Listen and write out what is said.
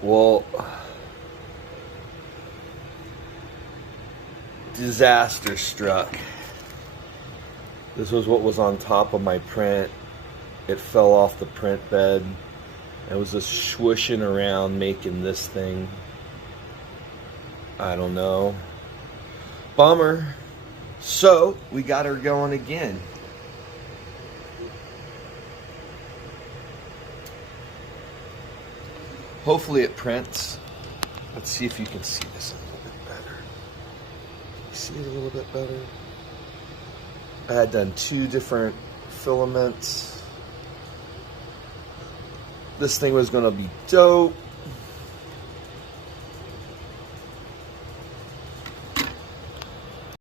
Well, disaster struck. This was what was on top of my print. It fell off the print bed. It was just swooshing around making this thing. I don't know. Bummer. So, we got her going again. Hopefully it prints. Let's see if you can see this a little bit better. Can you see it a little bit better? I had done 2 different filaments. This thing was going to be dope.